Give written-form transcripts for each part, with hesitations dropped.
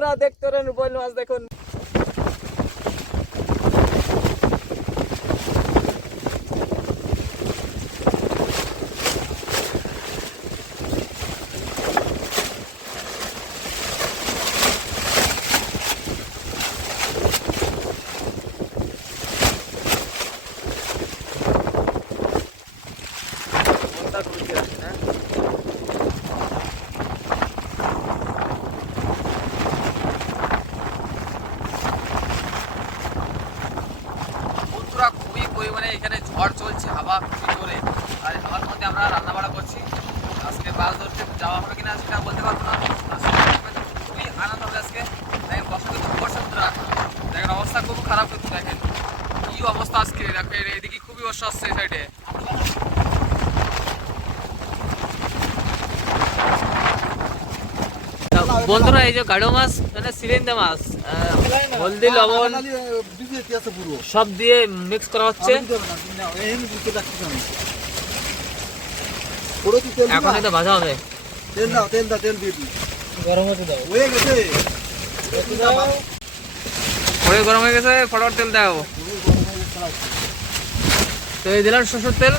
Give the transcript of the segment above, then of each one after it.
বন্ধুরা দেখতে পারেন রুপালি মাছ দেখুন। খুবই পরিমাণে এখানে ঝড় চলছে, হাওয়া খুবই জোরে, আর হাওয়ার মধ্যে আমরা রান্না বাড়া করছি। আজকে মাছ ধরতে যাওয়া হবে কিনা সেটা বলতে পারবো না। খুবই আনন্দ হবে আজকে। দেখেন বর্ষা কিন্তু বর্ষা দেখেন অবস্থা খুব খারাপ হচ্ছে। দেখেন কি অবস্থা আজকে, দেখেন এদিকে খুবই বর্ষা আসছে এই সাইডে। বন্ধুরা এই যে গাড়ো মাছ মানে সিলিন্দা মাছ, হলদি লবণ সব দিয়ে মিক্স করা হচ্ছে। এখন এটা ভাজা হবে। তেল দাও, তেল দাও, তেল দিয়ে গরম হতে দাও। হয়ে গেছে, কড়াই গরম হয়ে গেছে, ফটাফট তেল দাও। তো এই দিলাম সরষের তেল।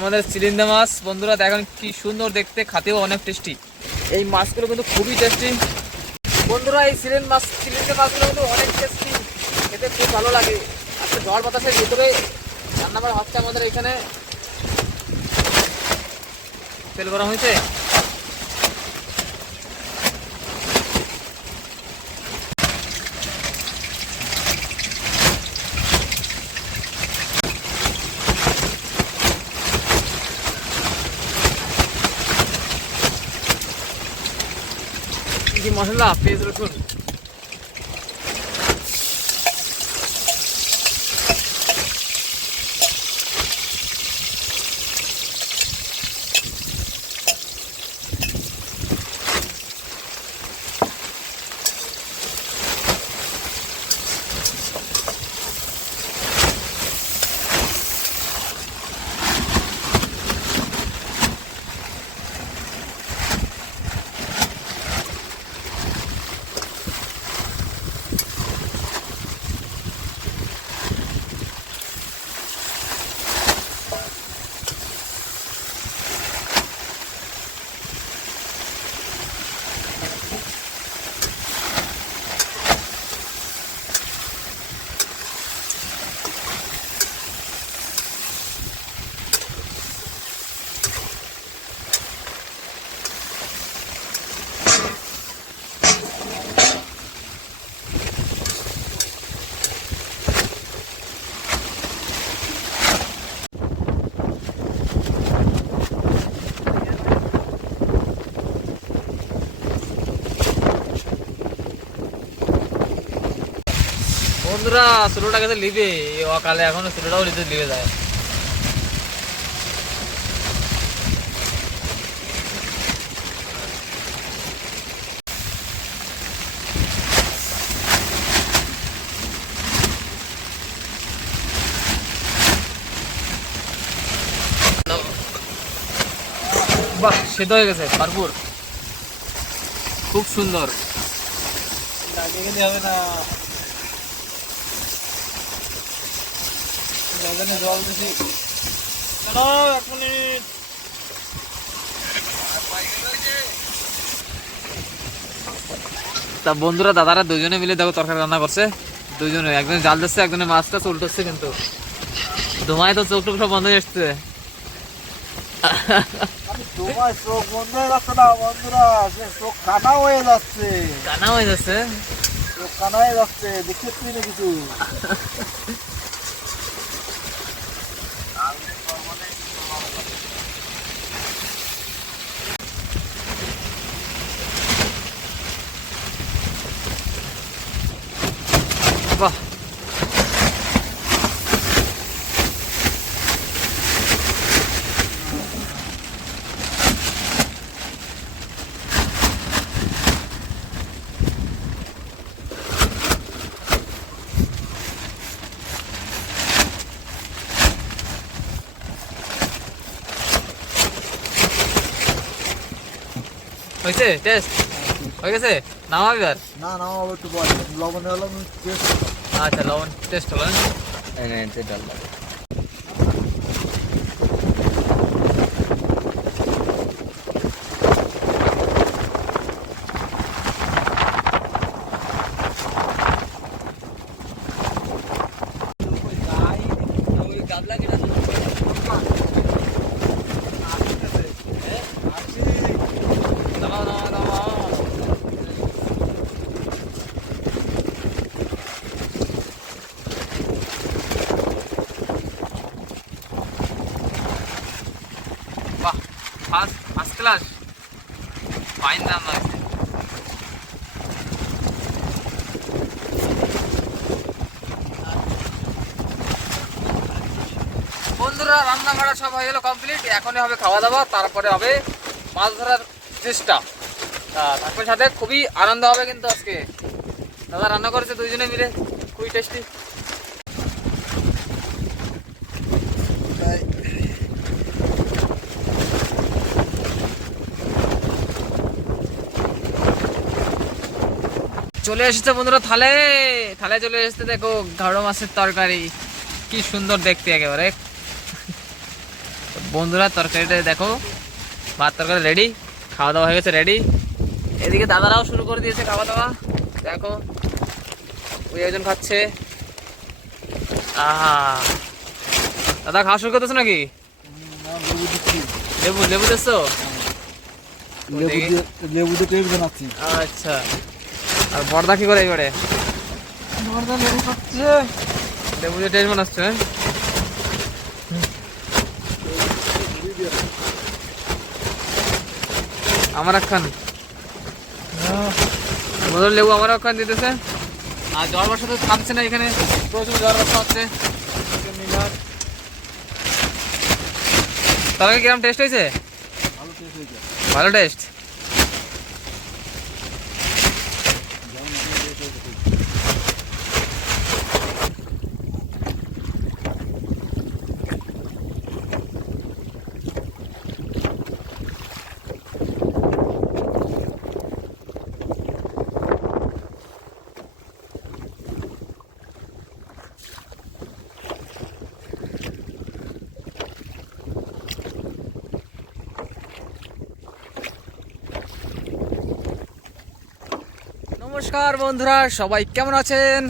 আমাদের চিলিন্দা মাছ বন্ধুরা দেখেন কি সুন্দর দেখতে, খেতেও অনেক টেস্টি। এই মাছগুলো কিন্তু খুবই টেস্টি বন্ধুরা। এই চিলিন্দা মাছগুলো কিন্তু অনেক টেস্টি, খেতে খুব ভালো লাগে। আজকে ঝড় বাতাসের ভিতরে রান্না করা হচ্ছে আমাদের এখানে। তেল গরম হয়েছে, মশলা পেঁয়াজ রসুন বন্ধুরা। ছোটটা কাছে লিবে অকালে, এখনো ছোটটাও লিবে যায়। বাহ, সেদ্ধ হয়ে গেছে ভরপুর, খুব সুন্দর। হবে না জল দিছি, এক মিনিট। তা বন্ধুরা দাদারা দুজনে মিলে দেখো তরকারি রান্না করছে। দুজনে, একজনে জাল দিচ্ছে, একজনে মাছটা উল্টোচ্ছে, কিন্তু ধোঁয়ায় তো চোখ টোক সব বন্ধ হয়ে আসছে। চোখ বন্ধ হয়ে যাচ্ছে না বন্ধুরা, চোখ কানা হয়ে যাচ্ছে, কানা হয়ে যাচ্ছে, চোখ কানা হয়ে যাচ্ছে, দেখতে না কিছু। বাহ, হয়েছে টেস্ট হয়ে গেছে নামা এবার না না একটু বল লবণ হলো আচ্ছা লবণ টেস্ট হলো বাহ ফার্স্ট ক্লাস ফাইন রান্না হয়েছে বন্ধুরা রান্না বাড়া সব হয়ে গেল কমপ্লিট এখনই হবে খাওয়া দাওয়া তারপরে হবে মাছ ধরার চেষ্টা তারপরে সাথে খুবই আনন্দ হবে কিন্তু আজকে দাদা রান্না করেছে দুইজনে মিলে খুবই টেস্টি চলে এসেছে বন্ধুরা থালে চলে এসেছে দেখো গাঢ় মাছের তরকারি কি সুন্দর দেখতে একেবারে বন্ধুরা তরকারিটা দেখো ভাত তরকারি রেডি খাওয়া দাওয়া হয়ে গেছে রেডি এদিকে দাদারাও শুরু করে দিয়েছে খাওয়া দাওয়া দেখো ওই একজন খাচ্ছে আহা দাদা খাওয়া শুরু করতেছো নাকি লেবু লেবু দিচ্ছো লেবু দিয়ে টেস্ট বানাচ্ছি আচ্ছা আর বর্দা কি করে এবারে বর্দা লেবু খাচ্ছে লেবু দিয়ে টেস্ট বানাচ্ছ হ্যাঁ আমার একখান বদল লেবু আমার একখান দিতেছে আর জ্বর বর্ষা তো থামছে না এখানে প্রচুর জ্বর বর্ষা হচ্ছে তাহলে কিরম টেস্ট হয়েছে ভালো টেস্ট নমস্কার বন্ধুরা সবাই কেমন আছেন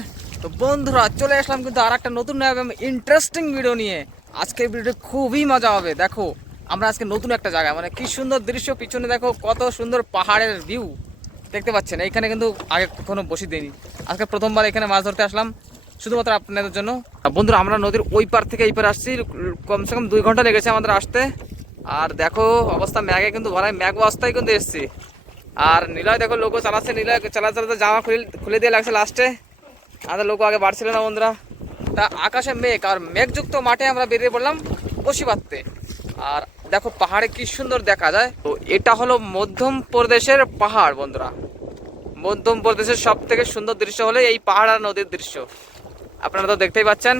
তো বন্ধুরা চলে আসলাম কিন্তু আর একটা নতুন এবং ইন্টারেস্টিং ভিডিও নিয়ে আজকের ভিডিওটা খুবই মজা হবে দেখো আমরা আজকে নতুন একটা জায়গায় মানে কি সুন্দর দৃশ্য পিছনে দেখো কত সুন্দর পাহাড়ের ভিউ দেখতে পাচ্ছেন এইখানে কিন্তু আগে কখনো বসে দিইনি আজকে প্রথমবার এখানে মাছ ধরতে আসলাম শুধুমাত্র আপনাদের জন্য বন্ধুরা আমরা নদীর ওই পার থেকে এই পার আসছি কমসে কম 2 ঘন্টা লেগেছে আমাদের আসতে আর দেখো অবস্থা ম্যাগে কিন্তু ভরাই ম্যাগ অবস্থায় কিন্তু এসছি আর নিলয় দেখো লোকও চালাচ্ছে নিলয় চালাতে জামা খুলে দিয়ে লাগছে লাস্টে আমাদের লোক আগে বাড়ছিল না বন্ধুরা তা আকাশে মেঘ আর মেঘযুক্ত মাঠে আমরা বেরিয়ে পড়লাম বসি বাঁধতে আর দেখো পাহাড়ে কি সুন্দর দেখা যায় তো এটা হলো মধ্যপ্রদেশের পাহাড় বন্ধুরা মধ্যপ্রদেশের সব থেকে সুন্দর দৃশ্য হলো এই পাহাড় আর নদীর দৃশ্য আপনারা তো দেখতেই পাচ্ছেন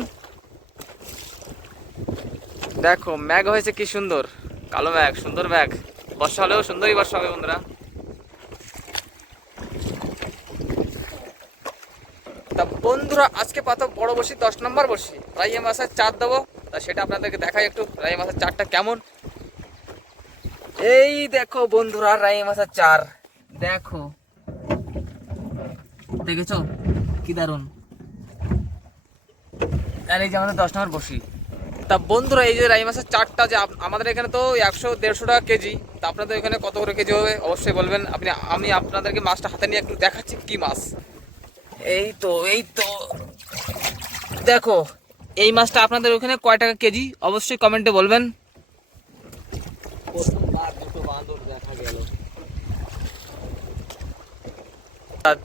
দেখো মেঘ হয়েছে কি সুন্দর কালো মেঘ সুন্দর মেঘ বর্ষা হলেও সুন্দরই বর্ষা হবে বন্ধুরা তা বন্ধুরা আজকে পাতা বড় বসি 10 নম্বর বসি রাইয়া মাছের চার দেবো তা সেটা আপনাদেরকে দেখাই একটু রাইয়া মাছের চারটা কেমন এই দেখো বন্ধুরা রাইয়া মাছের চার দেখো দেখেছো কি দারুন আর এই যে আমাদের 10 নম্বর বসি তা বন্ধুরা এই যে রাই মাছের চারটা যে আমাদের এখানে তো 100-150 টাকা কেজি তা আপনাদের এখানে কত করে কেজি হবে অবশ্যই বলবেন আমি আপনাদেরকে মাছটা হাতে নিয়ে একটু দেখাচ্ছি কি মাছ এই তো দেখো এই মাছটা আপনাদের ওখানে কয় টাকা কেজি অবশ্যই কমেন্টে বলবেন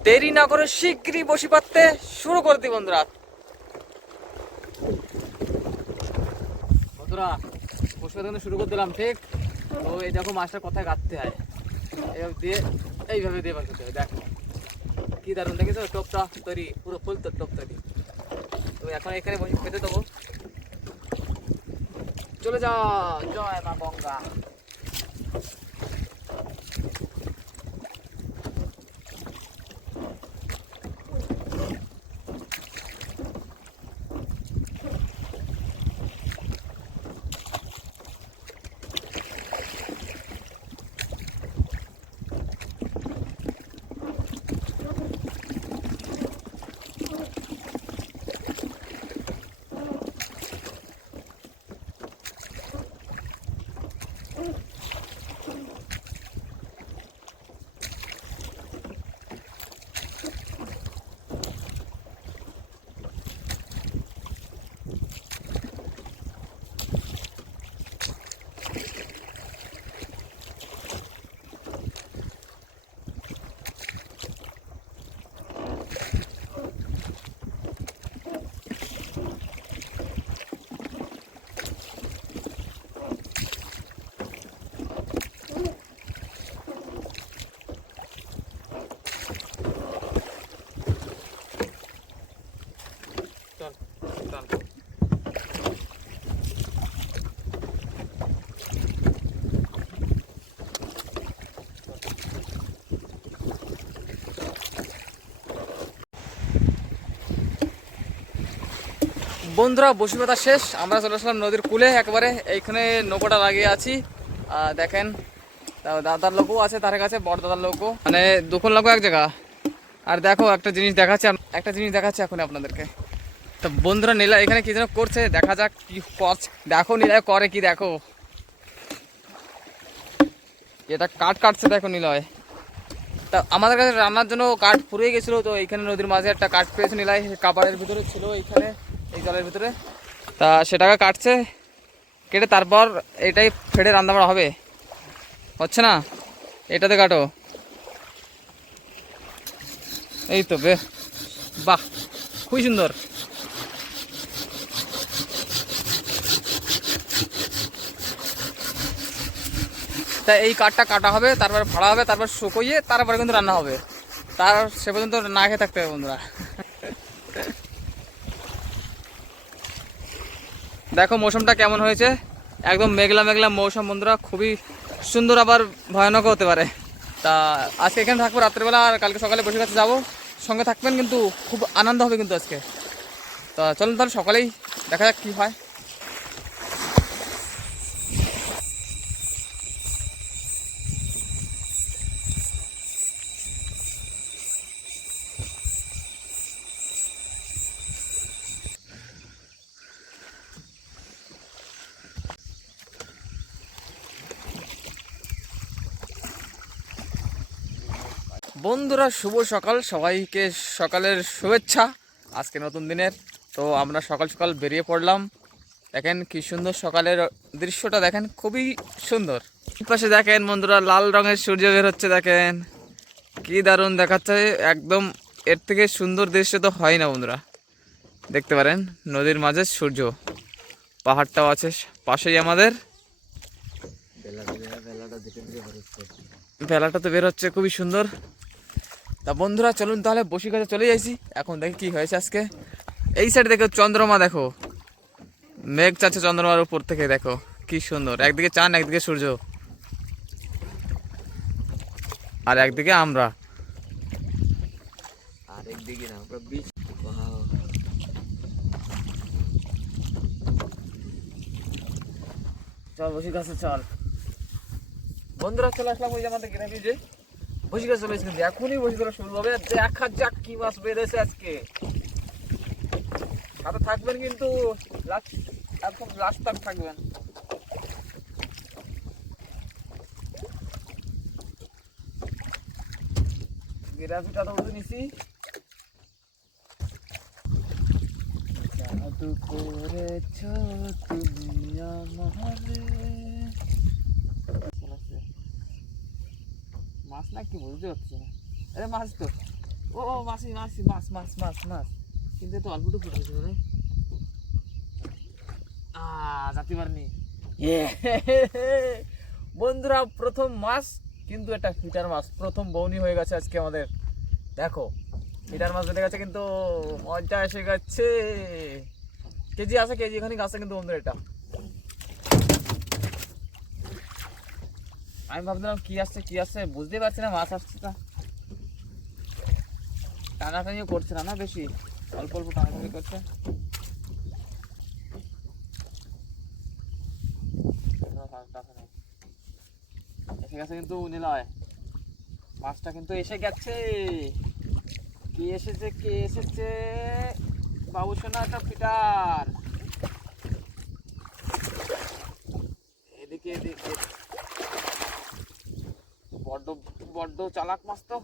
দেরি না করে শীঘ্রই বসি পাততে শুরু করে দিই বন্ধুরা বসি পাততে শুরু করে দিলাম ঠিক তো এই দেখো মাছটা কোথায় কাটতে হয় এইভাবে দিয়ে বাঁধতে হয় দেখো কি দারুন দেখেছো টোপটা তৈরি পুরো ফুল তো টোপ তৈরি তো এখন এখানে বসে পেতে দেবো চলে যাও জয় মা গঙ্গা বন্ধুরা বসিকতা শেষ, আমরা চলে আসলাম নদীর কূলে একেবারে। এইখানে নৌকাটা লাগিয়ে আছি, দেখেন দাদার লোকও আছে তার কাছে, বড় দাদার লোকও, মানে দুখন লোক এক জায়গা। আর দেখো একটা জিনিস দেখাচ্ছে এখন আপনাদেরকে। তো বন্ধুরা নীলা এখানে কি যেন করছে, দেখা যাক কি করছে। দেখো নীলা করে কি, দেখো এটা কাঠ কাটছে, দেখো নীলয়। তা আমাদের কাছে রান্নার জন্য কাঠ ফুরিয়ে গেছিলো, তো এইখানে নদীর মাঝে একটা কাঠ পেয়েছে নীলাই, কাপড়ের ভিতরে ছিল এইখানে, এই জলের ভিতরে। তা সেটাকে কাটছে, কেটে তারপর এটাই ফেটে রান্না বাড়া হবে। হচ্ছে না, এটাতে কাটো। এই তো বে, বাহ খুবই সুন্দর। তা এই কাঠটা কাটা হবে, তারপর ভাড়া হবে, তারপর শুকোইয়ে তারপরে কিন্তু রান্না হবে। তার সে পর্যন্ত না খেয়ে থাকতে হবে বন্ধুরা। দেখো মৌসুমটা কেমন হয়েছে, একদম মেঘলা মেঘলা মৌসুম বন্ধুরা, খুবই সুন্দর, আবার ভয়ানক হতে পারে। তা আজকে এখানে থাকবো রাত্রেবেলা, আর কালকে সকালে বসে কাছে যাবো। সঙ্গে থাকবেন কিন্তু, খুব আনন্দ হবে কিন্তু আজকে। তা চলুন তাহলে সকালেই দেখা যাক কী হয়। বন্ধুরা শুভ সকাল, সবাইকে সকালের শুভেচ্ছা আজকে নতুন দিনের। তো আমরা সকাল সকাল বেরিয়ে পড়লাম। দেখেন কি সুন্দর সকালের দৃশ্যটা, দেখেন খুবই সুন্দর। পাশে দেখেন বন্ধুরা লাল রঙের সূর্য বের হচ্ছে, দেখেন কি দারুণ দেখাচ্ছে একদম। এর থেকে সুন্দর দৃশ্য তো হয় না বন্ধুরা। দেখতে পারেন নদীর মাঝে সূর্য, পাহাড়টাও আছে পাশেই আমাদের। বেলাটা তো বের হচ্ছে খুবই সুন্দর। তা বন্ধুরা চলুন তাহলে বসি কাছে চলে যাইছি। এখন দেখি কি হয়েছে আজকে। এই সাইডে দেখো চন্দ্রমা, দেখো মেঘ চাচ্ছে চন্দ্রমার উপর থেকে, দেখো কি সুন্দর। একদিকে চাঁদ, একদিকে সূর্য, আর একদিকে আমরা, আর একদিকে না আমরা বিচ। চল বসি কাছে চল। বন্ধুরা চলে আসলাম ওই যে আমাদের গ্রামে যে বসি কাছে চলে এসেছি, এখনই বসি করা শুরু হবে। দেখা যাক কি মাছ বেঁধেছে আজকে। সাথে থাকবেন কিন্তু, একদম লাস্ট তক থাকবেন। গ্রাফিটা তো উঠে নিছি। জাদু করেছ তুমি আমারে। মাছ না কি বুঝতে পারছি না। আরে মাছ তো, ও মাছি মাছি মাছ মাছ মাছ মাছ, কিন্তু তো অল্পটুকু ফুটেছে রে। জাতি পারিনি বন্ধুরা, প্রথম মাছ কিন্তু এটা ফিটার মাছ, প্রথম বৌনি হয়ে গেছে আজকে আমাদের। দেখো ফিটার মাছ বেঁধে গেছে কিন্তু, মজা এসে গেছে। কেজি আছে, কেজি এখানে আছে কিন্তু বন্ধুরা। এটা আমি ভাবছিলাম কি আসছে বুঝতে পারছি না, মাছ আসছে না। টানাটানিও করছে না, না বেশি, অল্প অল্প টানাটানি করছে। এসে গেছে কিন্তু নিলয়, মাছটা কিন্তু এসে গেছে। কে এসেছে বাবু সোনা, একটা ফিটার। এদিকে এদিকে বড্ড বড্ড চালাক মাছ তো।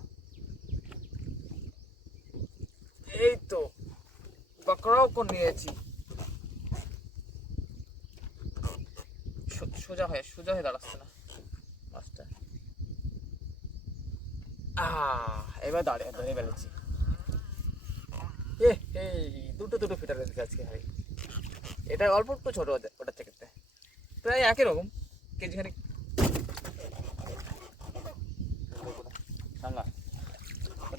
এই তো পাকড়াও করে নিয়েছি, সোজা হয়ে দাঁড়াচ্ছে না মাছটা। এবার দাঁড়িয়ে ধরে ফেলেছি। দুটো ফিটার গেছে আজকে। ভাই এটা অল্প একটু ছোট, ওটার থেকে প্রায় একই রকম, কেজি খানিক।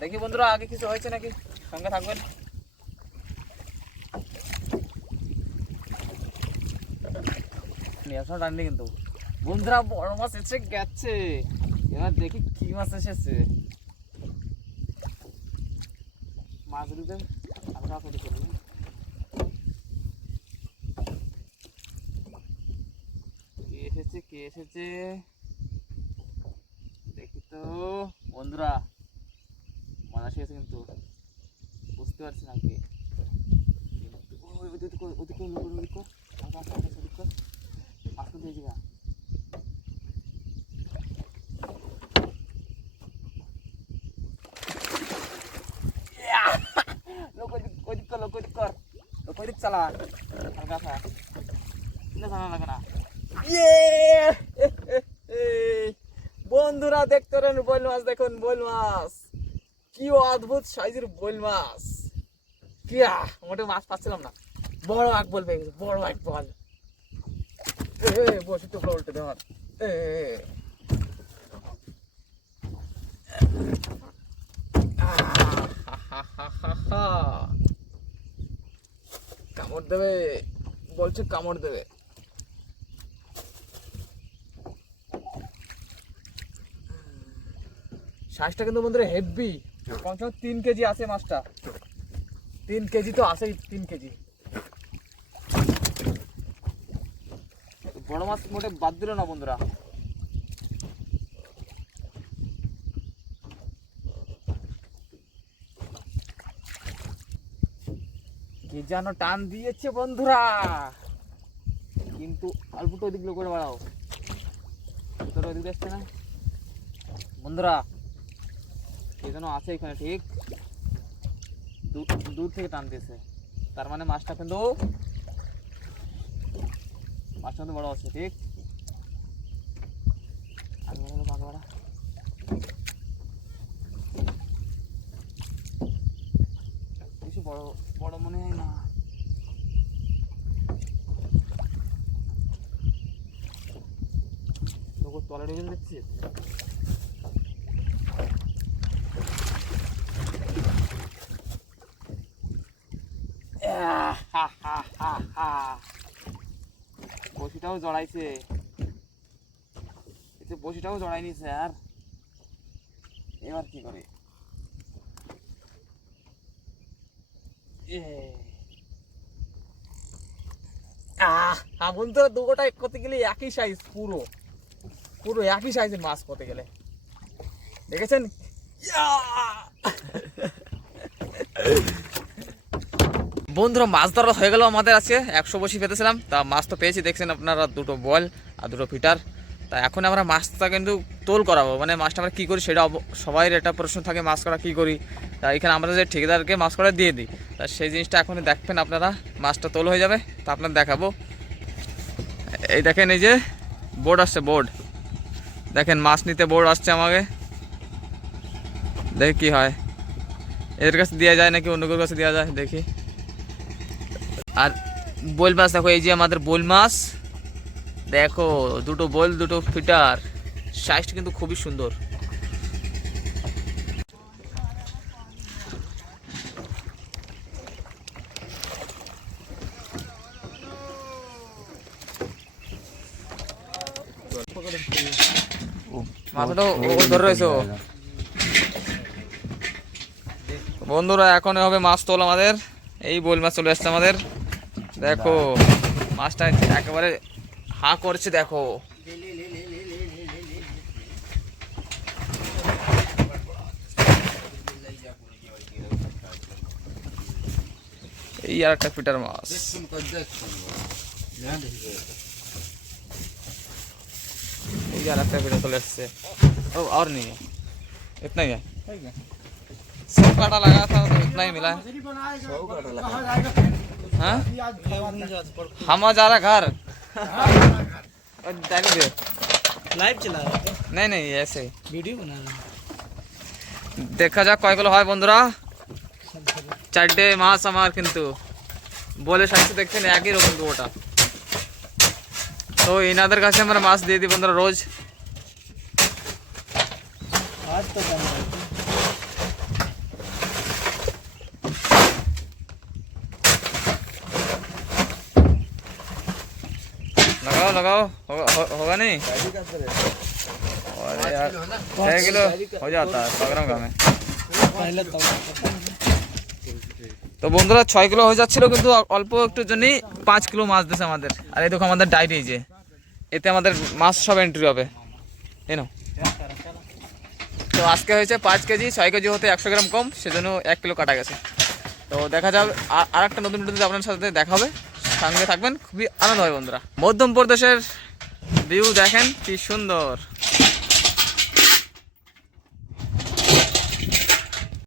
দেখি বন্ধুরা আগে কিছু হয়েছে নাকি, সঙ্গে থাকবেন। টানলি কিন্তু বন্ধুরা, বড় মাছ এসে গেছে। এবার দেখি কি মাছ এসেছে। মাছ দিতে হালকা করে করবেন। এসেছে, কে এসেছে দেখি তো বন্ধুরা। মজা এসেছে কিন্তু বুঝতে পারছি না কি। চালা হালকা সা জানা লাগে না। বন্ধুরা দেখতে পারেন বোল মাছ, দেখুন বোল মাছ, কি অদ্ভুত সাইজের বোল মাছ। কি মোটে মাছ পাচ্ছিলাম না। বড় এক বল পেয়ে গেছে, বড় এক বল। বসে টুকরো উল্টে দেওয়ার। কামড় দেবে বলছে, কামড় দেবে। সাইজটা কিন্তু বন্ধুরা হেভি, কমসে কম 3 কেজি আছে মাছটা। 3 কেজি তো আছেই, 3 কেজি। বড় মাছ মোটে বাদ দিল না বন্ধুরা। কে যেন টান দিয়েছে বন্ধুরা, কিন্তু অল্পটা ওদিক করে বাড়াও, তোর ওদিকে আসছে না বন্ধুরা। কে যেন আছে এখানে, ঠিক দূর থেকে টান দিয়েছে। তার মানে মাছটা কিন্তু বড় আছে, ঠিক। বেশি বড় বড় মনে হয় না। তলে ঢুকে দেখছিস? বসিটাও জড়াইছে, বসিটাও জড়াই নিছে। আর এবার কি করে? বন্ধুরা দুটোটা করতে গেলে একই সাইজ, পুরো পুরো একই সাইজের মাছ করতে গেলে, দেখেছেন? বন্ধুরা মাছ ধরা হয়ে গেল আমাদের। আজকে 100 বসি পেতেছিলাম, তা মাছ তো পেয়েছি, দেখছেন আপনারা, 2টো বল আর 2টো ফিটার। তা এখন আমরা মাছটা কিন্তু তোল করাবো। মানে মাছটা আমরা কী করি সেটা সবাই একটা প্রশ্ন থাকে, মাছ করা কী করি। তা এখানে আমরা যে ঠিকাদারকে মাছ করা দিয়ে দিই, তা সেই জিনিসটা এখন দেখবেন আপনারা। মাছটা তোল হয়ে যাবে, তা আপনার দেখাবো। এই দেখেন, এই যে বোর্ড আসছে, বোর্ড দেখেন, মাছ নিতে বোর্ড আসছে আমাকে। দেখি কী হয়, এদের কাছে দেওয়া যায় নাকি অন্য কারোর কাছে দেওয়া যায় দেখি। আর বোল মাছ দেখো, এই যে আমাদের বোল মাছ দেখো, 2টো বোল 2টো ফিটার, সাইজটা কিন্তু খুবই সুন্দর। মাছটা ধরে রয়েছে বন্ধুরা। এখন হবে মাছ তোল আমাদের। এই বোল মাছ চলে আসছে আমাদের, দেখো মাছটা একেবারে হা করছে, দেখো। এই আর একটা ফিটার মাছ, এই আর একটা ফিটার চলে আসছে। ও और नहीं है, इतना ही है। 100 काटा लगा था तो इतना ही मिला है। 100 काटा लगा। हाँ हम जा रहा घर। लाइव चला रहा है? नहीं नहीं, ऐसे ही वीडियो बना रहा দেখা যাক কয়গুলো হয় বন্ধুরা। 4টে মাছ আমার, কিন্তু বলে সাইজটা দেখছেন একই রকম দুটোটা। তো এনাদের কাছে আমরা মাছ দিয়ে দিই বন্ধুরা রোজ। आज तो कम लगाओ लगाओ, होगा नहीं? अरे यार 6 किलो हो जाता है 100 ग्राम का में। पहले তো বন্ধুরা 6 কিলো হয়ে যাচ্ছিল, কিন্তু অল্প একটু জন্যই 5 কিলো মাছ দিয়েছে আমাদের। আর এই দেখো আমাদের ডাইট, এই যে এতে আমাদের মাছ সব এন্ট্রি হবে। এনো তো আজকে হয়েছে 5 কেজি, 6 কেজি হতে 100 গ্রাম কম, সেজন্য 1 কিলো কাটা গেছে। তো দেখা যাবে আর একটা নতুন ভিডিওতে আপনার সাথে দেখা হবে, সঙ্গে থাকবেন, খুবই আনন্দ হয় বন্ধুরা। মধ্যপ্রদেশের ভিউ দেখেন কি সুন্দর।